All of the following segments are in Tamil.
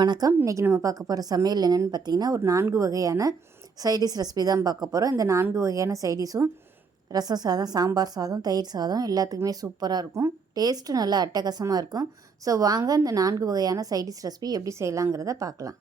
வணக்கம். இன்றைக்கி நம்ம பார்க்க போகிற சமையல் என்னென்னு பார்த்தீங்கன்னா, ஒரு 4 வகையான சைடிஷ் ரெசிபி தான் பார்க்க போகிறோம். இந்த 4 வகையான சைடிஷும் ரசம் சாதம், சாம்பார் சாதம், தயிர் சாதம் எல்லாத்துக்குமே சூப்பராக இருக்கும். டேஸ்ட்டு நல்லா அட்டகாசமாக இருக்கும். ஸோ வாங்க இந்த 4 வகையான சைடிஷ் ரெசிபி எப்படி செய்யலாங்கிறத பார்க்கலாம்.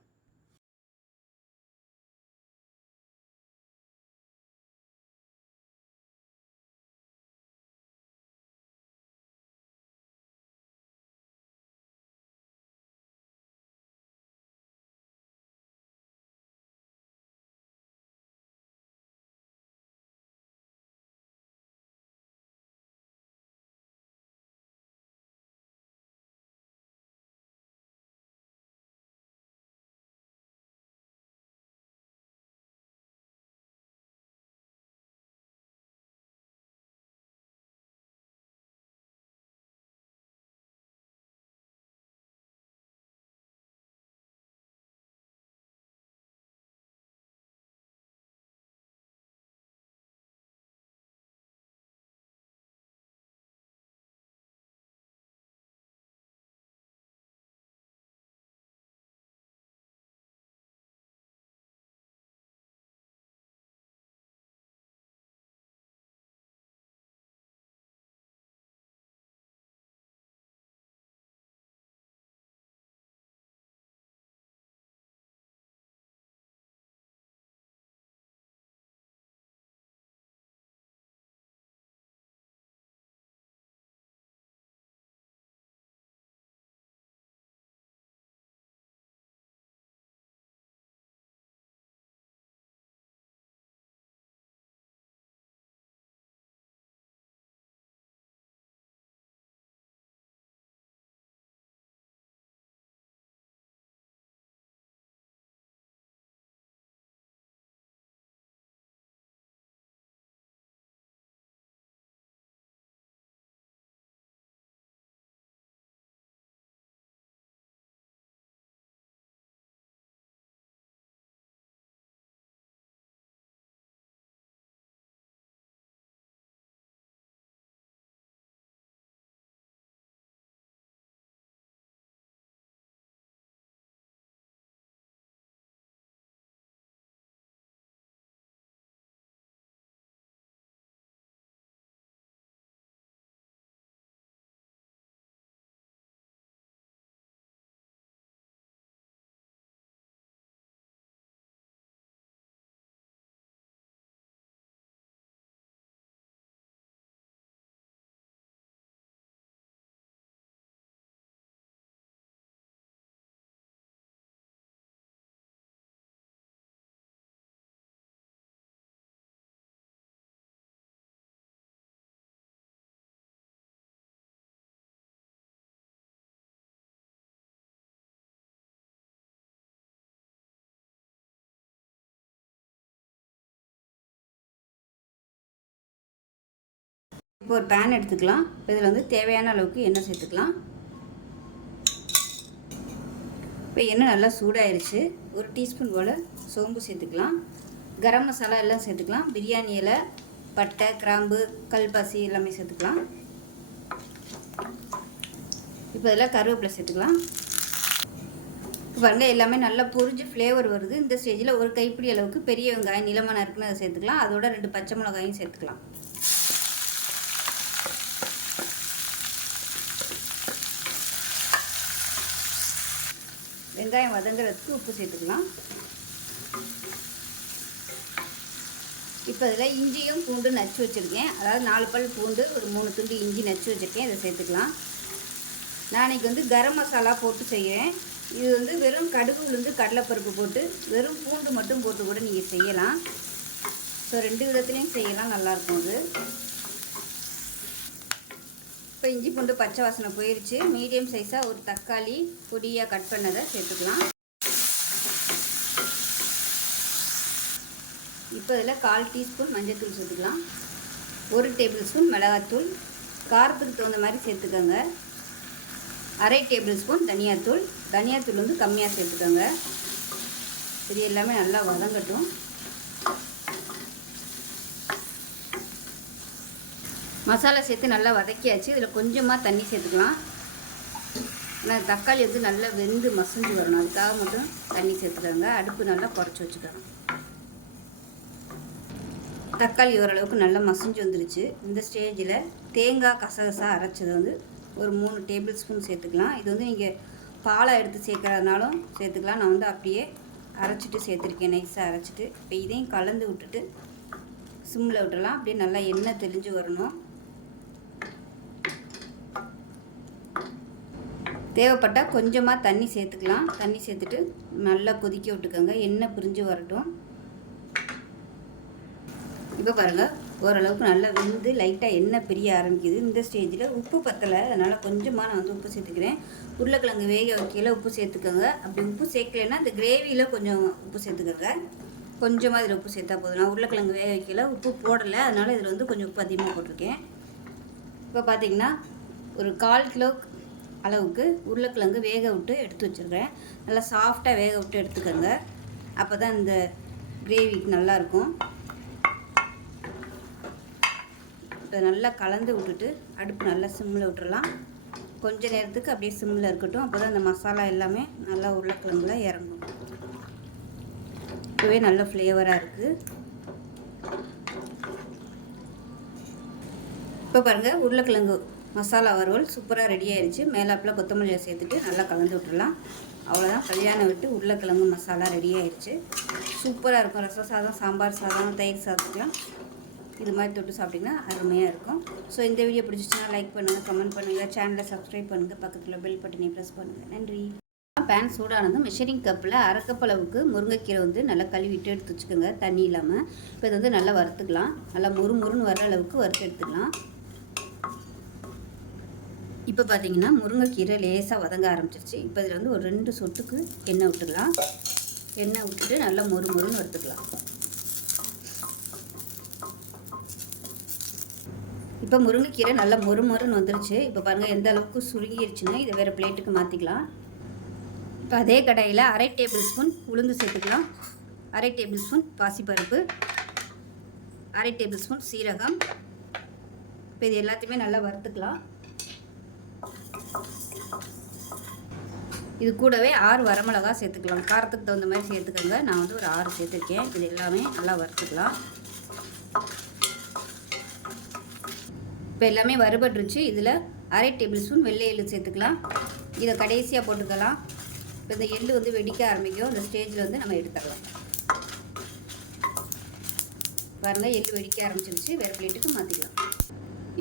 இப்போ ஒரு பேன் எடுத்துக்கலாம். இப்போ இதில் வந்து தேவையான அளவுக்கு எண்ணெய் சேர்த்துக்கலாம். இப்போ எண்ணெய் நல்லா சூடாயிருச்சு. ஒரு டீஸ்பூன் போல் சோம்பு சேர்த்துக்கலாம். கரம் மசாலா எல்லாம் சேர்த்துக்கலாம். பிரியாணி இலை, பட்டை, கிராம்பு, கல்பாசி எல்லாமே சேர்த்துக்கலாம். இப்போ இதில் கருவேப்பிலை சேர்த்துக்கலாம். இப்போ பாருங்கள் எல்லாமே நல்லா பொரிஞ்சு ஃப்ளேவர் வருது. இந்த ஸ்டேஜில் ஒரு கைப்பிடி அளவுக்கு பெரிய வெங்காயம் நீளமாக நறுக்குன்னு அதை சேர்த்துக்கலாம். அதோட 2 பச்சை மிளகாயும் சேர்த்துக்கலாம். வெங்காயம் வதங்குறதுக்கு உப்பு சேர்த்துக்கலாம். இப்போ இதில் இஞ்சியும் பூண்டு நச்சு வச்சுருக்கேன். அதாவது 4 பல் பூண்டு, ஒரு 3 துண்டு இஞ்சி நச்சு வச்சுருக்கேன். இதை சேர்த்துக்கலாம். நான் இன்றைக்கி வந்து கரம் மசாலா போட்டு செய்கிறேன். இது வந்து வெறும் கடுகு, உளுந்து, கடலைப்பருப்பு போட்டு வெறும் பூண்டு மட்டும் போட்டு கூட நீங்கள் செய்யலாம். ஸோ 2 விதத்துலேயும் செய்யலாம், நல்லாயிருக்கும் அது. இப்போ இஞ்சி பூண்டு பச்சை வாசனை போயிடுச்சு. மீடியம் சைஸாக ஒரு தக்காளி பொடியாக கட் பண்ணதை சேர்த்துக்கலாம். இப்போ இதில் 1/4 டீஸ்பூன் மஞ்சள்தூள் சேர்த்துக்கலாம். 1 டேபிள் ஸ்பூன் மிளகாத்தூள், காரத்துக்கு தகுந்த மாதிரி சேர்த்துக்கோங்க. 1/2 டேபிள் ஸ்பூன் தனியாத்தூள். தனியாத்தூள் வந்து கம்மியாக சேர்த்துக்கோங்க. இது எல்லாமே நல்லா வதங்கட்டும். மசாலா சேர்த்து நல்லா வதக்கியாச்சு. இதில் கொஞ்சமாக தண்ணி சேர்த்துக்கலாம். ஆனால் தக்காளி வந்து நல்லா வெந்து மசிஞ்சு வரணும், அதுக்காக மட்டும் தண்ணி சேர்த்துக்கோங்க. அடுப்பு நல்லா குறைச்சி வச்சுக்கணும். தக்காளி ஓரளவுக்கு நல்லா மசிஞ்சு வந்துருச்சு. இந்த ஸ்டேஜில் தேங்காய் கசகசா அரைச்சது வந்து ஒரு 3 டேபிள் ஸ்பூன் சேர்த்துக்கலாம். இது வந்து நீங்கள் பாலை எடுத்து சேர்க்குறதுனாலும் சேர்த்துக்கலாம். நான் வந்து அப்படியே அரைச்சிட்டு சேர்த்துருக்கேன், நைஸாக அரைச்சிட்டு. இப்போ இதையும் கலந்து விட்டுட்டு சிம்மில் விட்டுடலாம். அப்படியே நல்லா எண்ணெய் தெளிஞ்சு வரணும். தேவைப்பட்டால் கொஞ்சமாக தண்ணி சேர்த்துக்கலாம். தண்ணி சேர்த்துட்டு நல்லா கொதிக்க விட்டுக்கோங்க, எண்ணெய் பிரிஞ்சு வரட்டும். இப்போ பாருங்கள், ஓரளவுக்கு நல்லா வெந்து லைட்டாக எண்ணெய் பிரிய ஆரம்பிக்குது. இந்த ஸ்டேஜில் உப்பு பத்தலை, அதனால் கொஞ்சமாக நான் வந்து உப்பு சேர்த்துக்கிறேன். உருளைக்கிழங்கு வேக வைக்கையில் உப்பு சேர்த்துக்கோங்க. அப்படி உப்பு சேர்க்கலைன்னா இந்த கிரேவியில் கொஞ்சம் உப்பு சேர்த்துக்கோங்க. கொஞ்சமாக இதில் உப்பு சேர்த்தா போதும். நான் உருளைக்கிழங்கு வேக வைக்கல உப்பு போடலை, அதனால் இதில் வந்து கொஞ்சம் உப்பு அதிகமாக போட்டிருக்கேன். இப்போ பார்த்திங்கன்னா ஒரு 1/4 கிலோ அளவுக்கு உருளைக்கிழங்கு வேக விட்டு எடுத்து வச்சுருக்கேன். நல்லா சாஃப்டாக வேக விட்டு எடுத்துக்கோங்க, அப்போ தான் இந்த கிரேவிக்கு நல்லாயிருக்கும். இப்போ நல்லா கலந்து விட்டுட்டு அடுப்பு நல்லா சிம்மில் விட்டுறலாம். கொஞ்சம் நேரத்துக்கு அப்படியே சிம்மில் இருக்கட்டும், அப்போ தான் அந்த மசாலா எல்லாமே நல்லா உருளைக்கிழங்குல இறங்கும். இப்போவே நல்ல ஃப்ளேவராக இருக்குது. இப்போ பாருங்கள், உருளைக்கிழங்கு மசாலா வறுவல் சூப்பராக ரெடி ஆயிடுச்சு. மேலாப்பில் கொத்தமல்லியை சேர்த்துட்டு நல்லா கலந்து விட்டுடலாம். அவ்வளோதான், கல்யாணம் விட்டு உருளைக்கிழங்கு மசாலா ரெடி ஆயிடுச்சு. சூப்பராக இருக்கும். ரசம் சாதம், சாம்பார் சாதம், தயிர் சாதத்துக்கெலாம் இது மாதிரி தொட்டு சாப்பிட்டிங்கன்னா அருமையாக இருக்கும். ஸோ இந்த வீடியோ பிடிச்சிச்சுன்னா லைக் பண்ணுங்கள், கமெண்ட் பண்ணுங்கள், சேனலை சப்ஸ்கிரைப் பண்ணுங்கள், பக்கத்தில் பெல் பட்டனை ப்ரெஸ் பண்ணுங்கள். நன்றி. பேன் சூடானதும் மெஷரிங் கப்பில் 1/2 கப் அளவுக்கு முருங்கைக்கீரை வந்து நல்லா கழுவிட்டு எடுத்து வச்சுக்கோங்க, தண்ணி இல்லாமல். இப்போ இது வந்து நல்லா வறுத்துக்கலாம். நல்லா முறுமுறுன்னு வர அளவுக்கு வறுத்து எடுத்துக்கலாம். இப்போ பார்த்தீங்கன்னா முருங்கைக்கீரை லேசாக வதங்க ஆரம்பிச்சிருச்சு. இப்போ இதில் வந்து ஒரு 2 சொட்டுக்கு எண்ணெய் விட்டுக்கலாம். எண்ணெய் விட்டுட்டு நல்லா முறுமுறுன்னு வறுத்துக்கலாம். இப்போ முருங்கைக்கீரை நல்லா மொறுமொறுன்னு வந்துருச்சு. இப்போ பாருங்கள் எந்த அளவுக்கு சுருங்கிருச்சுன்னா இதை வேறு பிளேட்டுக்கு மாற்றிக்கலாம். இப்போ அதே கடாயில் 1/2 டேபிள் ஸ்பூன் உளுந்து சேர்த்துக்கலாம், 1/2 டேபிள் ஸ்பூன் பாசிப்பருப்பு, 1/2 டேபிள் ஸ்பூன் சீரகம். இப்போ இது எல்லாத்தையுமே நல்லா வறுத்துக்கலாம். இது கூடவே 6 வரமிளகா சேர்த்துக்கலாம். காரத்துக்கு தகுந்த மாதிரி சேர்த்துக்கோங்க. நான் வந்து ஒரு 6 சேர்த்துருக்கேன். இது எல்லாமே நல்லா வறுத்துக்கலாம். இப்போ எல்லாமே வறுபட்டுருச்சு. இதில் 1/2 டேபிள் ஸ்பூன் வெள்ளை எள்ளு சேர்த்துக்கலாம். இதை கடைசியாக போட்டுக்கலாம். இப்போ இந்த எள்ளு வந்து வெடிக்க ஆரம்பிக்கும். இந்த ஸ்டேஜில் வந்து நம்ம எடுத்துக்கலாம். பாருங்கள், எள்ளு வெடிக்க ஆரம்பிச்சிருச்சு. வேறு பிளேட்டுக்கு மாற்றிக்கலாம்.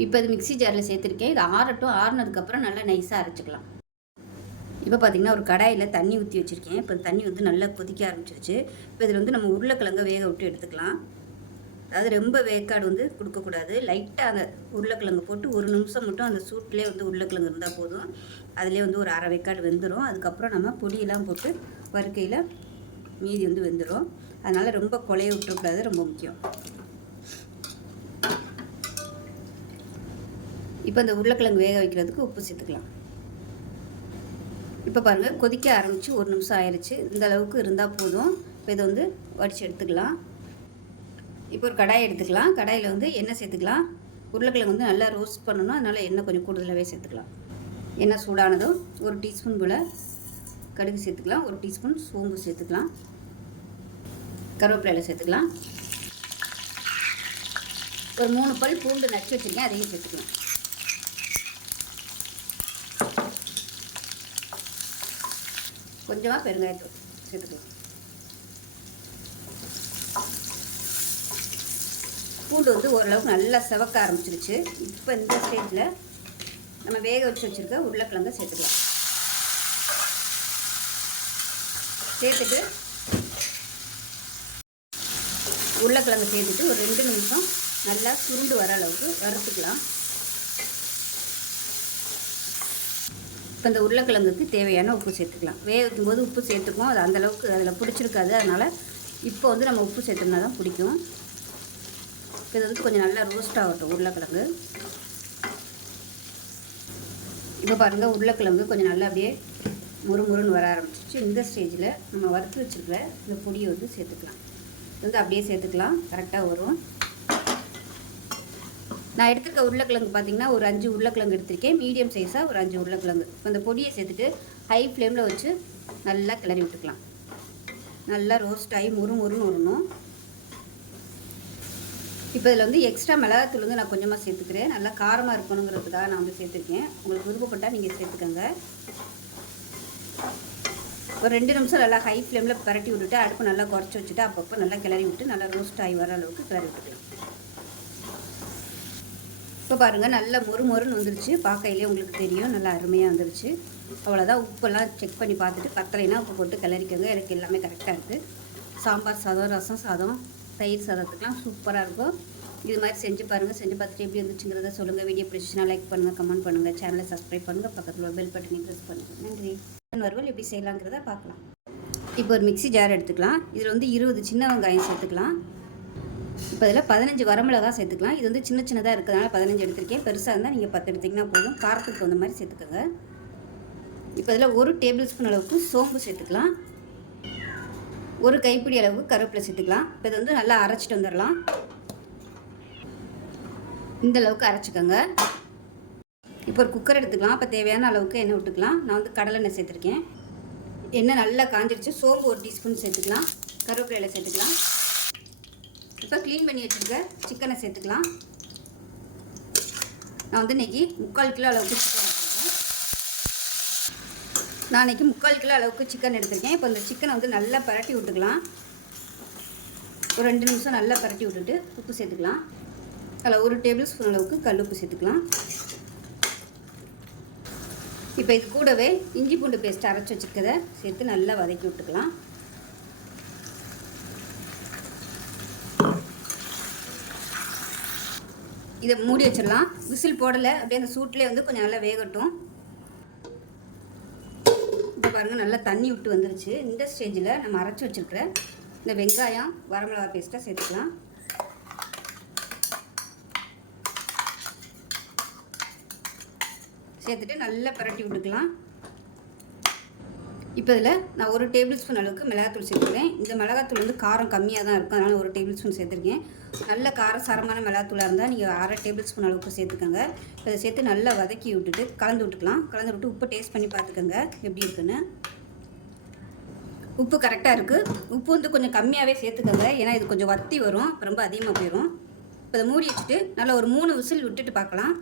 இப்போ இது மிக்ஸி ஜாரில் சேர்த்துருக்கேன். இது ஆறட்டும். ஆறுனதுக்கப்புறம் நல்லா நைஸாக அரைச்சிக்கலாம். இப்போ பார்த்திங்கன்னா ஒரு கடாயில் தண்ணி ஊற்றி வச்சுருக்கேன். இப்போ தண்ணி வந்து நல்லா கொதிக்க ஆரம்பிச்சிருச்சு. இப்போ இதில் வந்து நம்ம உருளைக்கிழங்கை வேக விட்டு எடுத்துக்கலாம். அதாவது ரொம்ப வேக்காடு வந்து கொடுக்கக்கூடாது. லைட்டாக அந்த உருளைக்கிழங்கு போட்டு 1 நிமிஷம் மட்டும் அந்த சூட்லேயே வந்து உருளைக்கிழங்கு இருந்தால் போதும். அதிலே வந்து ஒரு 1/2 வேக்காடு வெந்துடும். அதுக்கப்புறம் நம்ம பொடியெல்லாம் போட்டு வறுக்கையில் மீதி வந்து வெந்துடும். அதனால் ரொம்ப கொலைய விட்டுறக்கூடாது, ரொம்ப முக்கியம். இப்போ இந்த உருளைக்கிழங்கு வேக வைக்கிறதுக்கு உப்பு சேர்த்துக்கலாம். இப்போ பாருங்கள், கொதிக்க ஆரம்பித்து 1 நிமிஷம் ஆயிடுச்சு. இந்த அளவுக்கு இருந்தால் போதும். இப்போ இதை வந்து வடித்து எடுத்துக்கலாம். இப்போ ஒரு கடாய் எடுத்துக்கலாம். கடாயில் வந்து எண்ணெய் சேர்த்துக்கலாம். உருளைக்கிழங்கு வந்து நல்லா ரோஸ்ட் பண்ணணும், அதனால் எண்ணெய் கொஞ்சம் கூடுதலாகவே சேர்த்துக்கலாம். எண்ணெய் சூடானதும் 1 டீஸ்பூன் போல் கடுகு சேர்த்துக்கலாம், 1 டீஸ்பூன் சோம்பு சேர்த்துக்கலாம், கருவேப்பிலை சேர்த்துக்கலாம். ஒரு 3 பல் பூண்டு நச்சு வச்சுருக்கேன், அதையும் சேர்த்துக்கலாம். கொஞ்சமாக பெருங்காயத்தூள் சேர்த்துக்கலாம். பூண்டு வந்து ஓரளவுக்கு நல்லா செவக்க ஆரம்பிச்சிருச்சு. இப்போ இந்த ஸ்டேஜில் நம்ம வேக வச்சுருக்க உருளைக்கிழங்கை சேர்த்துக்கலாம். சேர்த்துட்டு உருளைக்கிழங்கு சேர்த்துட்டு ஒரு 2 நிமிஷம் நல்லா சுருண்டு வர அளவுக்கு வறுத்துக்கலாம். இப்போ இந்த உருளைக்கிழங்குக்கு தேவையான உப்பு சேர்த்துக்கலாம். வேக வைக்கும்போது உப்பு சேர்த்துக்குவோம், அது அந்தளவுக்கு அதில் பிடிச்சிருக்காது. அதனால் இப்போ வந்து நம்ம உப்பு சேர்த்தோம்னா தான் பிடிக்கும். இது வந்து கொஞ்சம் நல்லா ரோஸ்ட் ஆகட்டும் உருளைக்கிழங்கு. இப்போ பாருங்கள், உருளைக்கிழங்கு கொஞ்சம் நல்லா அப்படியே முறுமுறுன்னு வர ஆரம்பிச்சிச்சு. இந்த ஸ்டேஜில் நம்ம வறுத்து வச்சுருக்கிற இந்த பொடியை வந்து சேர்த்துக்கலாம். இது வந்து அப்படியே சேர்த்துக்கலாம், கரெக்டாக வரும். நான் எடுத்துருக்க உருளைக்கிழங்கு பார்த்திங்கன்னா ஒரு 5 உருளைக்கிழங்கு எடுத்திருக்கேன். மீடியம் சைஸாக ஒரு 5 உருளைக்கிழங்கு. இப்போ இந்த பொடியை சேர்த்துட்டு ஹை ஃப்ளேமில் வச்சு நல்லா கிளறி விட்டுக்கலாம். நல்லா ரோஸ்ட் ஆகி முறுமுறுன்னு வரணும். இப்போ இதில் வந்து எக்ஸ்ட்ரா மிளகாத்தூள் வந்து நான் கொஞ்சமாக சேர்த்துக்கிறேன். நல்லா காரமாக இருக்கணுங்கிறதுக்காக நான் வந்து சேர்த்துருக்கேன். உங்களுக்கு விருப்பப்பட்டால் நீங்கள் சேர்த்துக்கோங்க. ஒரு 2 நிமிஷம் நல்லா ஹை ஃப்ளேமில் பரட்டி விட்டுட்டு அடுப்பு நல்லா குறைச்சி வச்சுட்டு அப்பப்போ நல்லா கிளறி விட்டு நல்லா ரோஸ்ட் ஆகி வர அளவுக்கு கிளறி விட்டுக்கலாம். இப்போ பாருங்கள் நல்லா மொறுன்னு வந்துருச்சு. பார்க்கையிலே உங்களுக்கு தெரியும் நல்லா அருமையாக வந்துருச்சு. அவ்வளோதான். உப்பெல்லாம் செக் பண்ணி பார்த்துட்டு பத்தலைன்னா உப்பு போட்டு கிளறிக்கோங்க. எனக்கு எல்லாமே கரெக்டாக இருக்குது. சாம்பார் சாதம், ரசம் சாதம், தயிர் சாதத்துக்கெலாம் சூப்பராக இருக்கும். இது மாதிரி செஞ்சு பாருங்கள். செஞ்சு பார்த்துட்டு எப்படி இருந்துச்சுங்கிறத சொல்லுங்கள். வீடியோ பிடிச்சிச்சுன்னா லைக் பண்ணுங்கள், கமெண்ட் பண்ணுங்கள், சேனலை சப்ஸ்கிரைப் பண்ணுங்கள், பக்கத்தில் பெல் பட்டனை ப்ரெஸ் பண்ணுங்கள். நன்றி. வறுவல் எப்படி செய்யலாங்கிறத பார்க்கலாம். இப்போ ஒரு மிக்ஸி ஜார் எடுத்துக்கலாம். இதில் வந்து 20 சின்ன வெங்காயம் சேர்த்துக்கலாம். இப்போ இதில் 15 வரமிளகா சேர்த்துக்கலாம். இது வந்து சின்னதாக இருக்கிறதுனால 15 எடுத்திருக்கேன். பெருசாக இருந்தால் நீங்கள் 10 எடுத்திங்கன்னா போதும். காரத்துக்கு தகுந்த மாதிரி சேர்த்துக்கோங்க. இப்போ இதில் 1 டேபிள் ஸ்பூன் அளவுக்கு சோம்பு சேர்த்துக்கலாம். 1 கைப்பிடி அளவுக்கு கருவேப்பிலை சேர்த்துக்கலாம். இப்போ இது வந்து நல்லா அரைச்சிட்டு வந்துடலாம். இந்த அளவுக்கு அரைச்சிக்கோங்க. இப்போ ஒரு குக்கர் எடுத்துக்கலாம். இப்போ தேவையான அளவுக்கு எண்ணெய் விட்டுக்கலாம். நான் வந்து கடலை எண்ணெய் சேர்த்துருக்கேன். எண்ணெய் நல்லா காஞ்சிடுச்சு. சோம்பு 1 டீஸ்பூன் சேர்த்துக்கலாம். கருவேப்பிலையில் சேர்த்துக்கலாம். இப்போ க்ளீன் பண்ணி வச்சுருக்க சிக்கனை சேர்த்துக்கலாம். நான் வந்து இன்றைக்கி 3/4 கிலோ அளவுக்கு சிக்கன் எடுத்துருக்கேன். நான் இன்றைக்கி 3/4 கிலோ அளவுக்கு சிக்கன் எடுத்திருக்கேன். இப்போ இந்த சிக்கனை வந்து நல்லா பரட்டி விட்டுக்கலாம். ஒரு 2 நிமிஷம் நல்லா பரட்டி விட்டுட்டு உப்பு சேர்த்துக்கலாம். அதில் 1 டேபிள் ஸ்பூன் அளவுக்கு கல் உப்பு சேர்த்துக்கலாம். இப்போ இது கூடவே இஞ்சி பூண்டு பேஸ்ட் அரைச்சி வச்சுருக்கதை சேர்த்து நல்லா வதக்கி விட்டுக்கலாம். இதை மூடி வச்சிடலாம். விசில் போடலை, அப்படியே அந்த சூட்லேயே வந்து கொஞ்சம் நல்லா வேகட்டும். இப்போ பாருங்கள் நல்லா தண்ணி விட்டு வந்துருச்சு. இந்த ஸ்டேஜில் நம்ம அரைச்சி வச்சுருக்கிற இந்த வெங்காயம் வரமிளகா பேஸ்ட்டை சேர்த்துக்கலாம். சேர்த்துட்டு நல்லா பரட்டி விட்டுக்கலாம். இப்போ இதில் நான் 1 டேபிள் ஸ்பூன் அளவுக்கு மிளகாத்தூள் சேர்த்துக்கிறேன். இந்த மிளகாத்தூள் வந்து காரம் கம்மியாக தான் இருக்கும், அதனால் 1 டேபிள் ஸ்பூன் சேர்த்துருக்கேன். நல்ல காரசாரமான மிளகாத்தூளாக இருந்தால் நீங்கள் 1/2 டேபிள் ஸ்பூன் அளவுக்கு சேர்த்துக்கோங்க. இதை சேர்த்து நல்லா வதக்கி விட்டுட்டு கலந்து விட்டுக்கலாம். கலந்து விட்டு உப்பு டேஸ்ட் பண்ணி பார்த்துக்கோங்க எப்படி இருக்குன்னு. உப்பு கரெக்டாக இருக்குது. உப்பு வந்து கொஞ்சம் கம்மியாகவே சேர்த்துக்கோங்க, ஏன்னா இது கொஞ்சம் வத்தி வரும், ரொம்ப அதிகமாக போயிடும். இப்போ இதை மூடி வச்சுட்டு நல்லா ஒரு 3 விசில் விட்டுட்டு பார்க்கலாம்.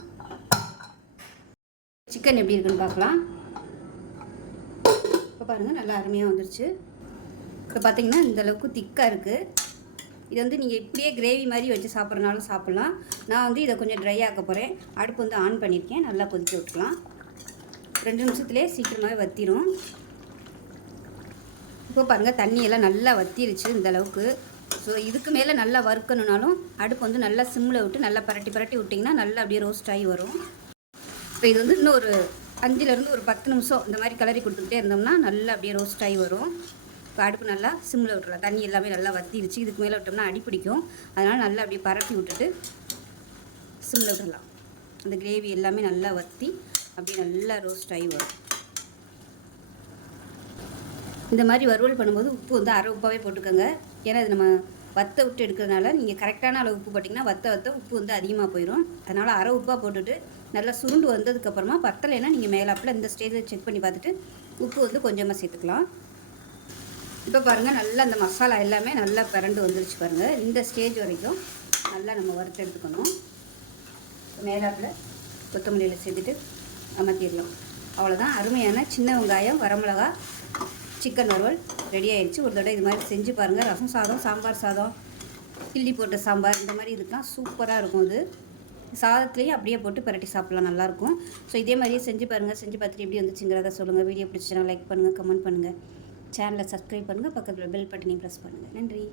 சிக்கன் எப்படி இருக்குன்னு பார்க்கலாம். இப்போ பாருங்கள் நல்லா அருமையாக வந்துருச்சு. இப்போ பார்த்தீங்கன்னா இந்தளவுக்கு திக்காக இருக்குது. இது வந்து நீங்கள் இப்படியே கிரேவி மாதிரி வச்சு சாப்பிட்றனாலும் சாப்பிட்லாம். நான் வந்து இதை கொஞ்சம் ட்ரை ஆக்க போகிறேன். அடுப்பு வந்து ஆன் பண்ணியிருக்கேன். நல்லா கொதிக்க விட்டுக்கலாம். 2 நிமிஷத்துலேயே சீக்கிரமாகவே வற்றிடும். இப்போ பாருங்கள் தண்ணியெல்லாம் நல்லா வற்றிருச்சு இந்தளவுக்கு. ஸோ இதுக்கு மேலே நல்லா வறுக்கணுனாலும் அடுப்பு வந்து நல்லா சிம்மில் விட்டு நல்லா பரட்டி விட்டிங்கன்னா நல்லா அப்படியே ரோஸ்ட் ஆகி வரும். இப்போ இது வந்து இன்னும் ஒரு 5லேருந்து ஒரு 10 நிமிஷம் இந்த மாதிரி கிளறி கொடுத்துக்கிட்டே இருந்தோம்னா நல்லா அப்படியே ரோஸ்ட் ஆகி வரும். இப்போ அடுப்பு நல்லா சிம்மில் விட்டுறலாம். தண்ணி எல்லாமே நல்லா வற்றிருச்சு. இதுக்கு மேலே விட்டோம்னா அடி பிடிக்கும். அதனால் நல்லா அப்படியே பரப்பி விட்டுட்டு சிம்மில் விட்டுடலாம். அந்த கிரேவி எல்லாமே நல்லா வற்றி அப்படியே நல்லா ரோஸ்ட் ஆகி வரும். இந்த மாதிரி வறுவல் பண்ணும்போது உப்பு வந்து அரை உப்பாகவே போட்டுக்கோங்க. ஏன்னா இது நம்ம வற்ற விட்டு எடுக்கிறதுனால நீங்கள் கரெக்டான அளவு உப்பு போட்டிங்கன்னா வற்ற உப்பு வந்து அதிகமாக போயிடும். அதனால் அரை உப்பாக போட்டுட்டு நல்லா சுருண்டு வந்ததுக்கப்புறமா பத்தலைன்னா நீங்கள் மேலாப்பில் இந்த ஸ்டேஜில் செக் பண்ணி பார்த்துட்டு உப்பு வந்து கொஞ்சமாக சேர்த்துக்கலாம். இப்போ பாருங்கள் நல்லா அந்த மசாலா எல்லாமே நல்லா பிறண்டு வந்துருச்சு பாருங்கள். இந்த ஸ்டேஜ் வரைக்கும் நல்லா நம்ம வறுத்து எடுத்துக்கணும். மேலாப்பில் கொத்தமல்லியில் சேர்த்துட்டு அமர்த்திடலாம். அவ்வளோதான். அருமையான சின்ன வெங்காயம் வரமிளகா சிக்கன் வறுவல் ரெடி ஆகிடுச்சு. ஒரு தடவை இது மாதிரி செஞ்சு பாருங்கள். ரசம் சாதம், சாம்பார் சாதம், கிள்ளி போட்ட சாம்பார், இந்த மாதிரி இதுக்கெலாம் சூப்பராக இருக்கும். இது சாதத்துலேயும் அப்படியே போட்டு பரட்டி சாப்பிட்லாம், நல்லாயிருக்கும். ஸோ இதே மாதிரியே செஞ்சு பாருங்கள். செஞ்சு பார்த்துட்டு எப்படி வந்துச்சுங்கிறத சொல்லுங்கள். வீடியோ பிடிச்சிச்சுன்னா லைக் பண்ணுங்கள், கமெண்ட் பண்ணுங்கள், சேனலை சப்ஸ்கிரைப் பண்ணுங்கள், பக்கத்தில் பெல் பட்டனையும் ப்ரெஸ் பண்ணுங்கள். நன்றி.